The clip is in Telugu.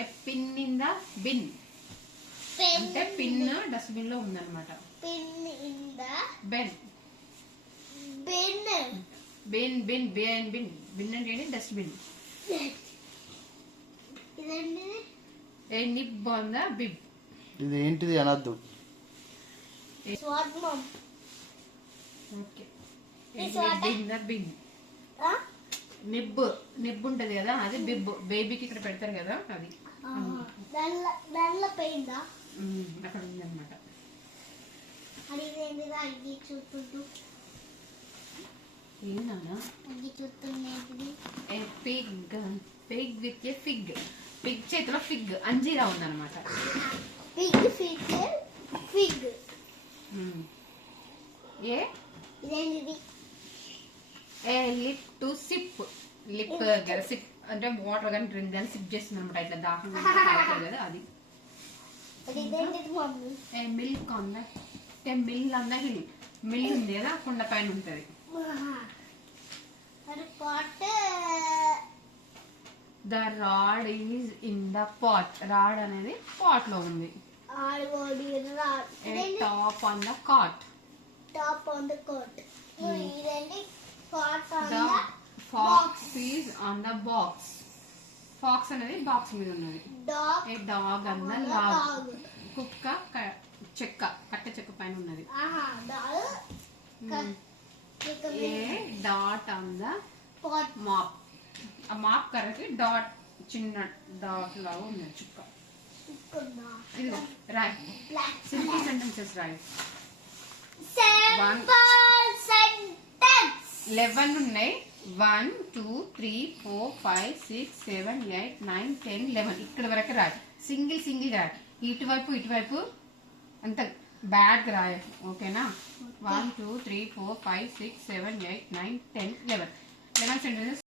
A pin in the bin అంటే పిన్ డస్ట్బిన్ లో ఉందన్నమాట. Pin in the bin bin bin bin bin bin bin అంటే డస్ట్బిన్. ఇదండి a nib on the bib. ఇది ఏంటిది అనద్దు. స్వాట్ మమ్. Okay in the bin. Nib nib ఉంటది కదా అది బిబ్, బేబీకి ఇక్కడ పెడతారు కదా అది. దానిలో పోయిందా? అక్కడ ఉందన్నమాట. అది ఇదేంటిది అగ్గి చుట్టూ ఏంటన్నా అగ్గి చుట్టూ a pig pig with a fig. Pig చేతిలో ఫిగ్ అంజీరా ఉందన్నమాట. Pig fig fig. ఏ ఇదేంటిది? A lip to sip. Lip sip అంటే వాటర్ కానీ డ్రింక్ కానీ సిప్ చేస్తుంది అనమాట. ఇట్లా దాహం తాగుతారు కదా అది. అది ఇదేంటిది mummy? A milk on the a mill on the hill. Mill ఉంది కదా కొండ పైన ఉంటది. అది pot. The rod is in the pot. Rod అనేది పాట్ లో ఉంది. ఆడుకోడి rod. A top on the cot. Top on the coat. ఇదేంటి? Pot on the the fox is on the box. Fox అనేది బాక్స్ మీద ఉన్నది. Dog. A dog on the log. కుక్క చెక్క కట్ట చెక్క పైన ఉన్నది. Dog. A dot on the pot. Mop. ఆ మాప్ కర్రకి డాట్ చిన్న డాట్ లాగా ఉన్నది చుక్క. ఇది రాయ్. Simple sentences Roy. 11 ఉన్నాయి. 1 2 3 4 5 6 7 8 9 10 11 ఇక్కడ వరకు రాయి. సింగిల్ సింగిల్ రాయి. ఇటువైపు అంత బ్యాడ్ రాయి. ఓకేనా? 1 2 3 4 5 6 7 8 9 10 11 సెంటెన్సెస్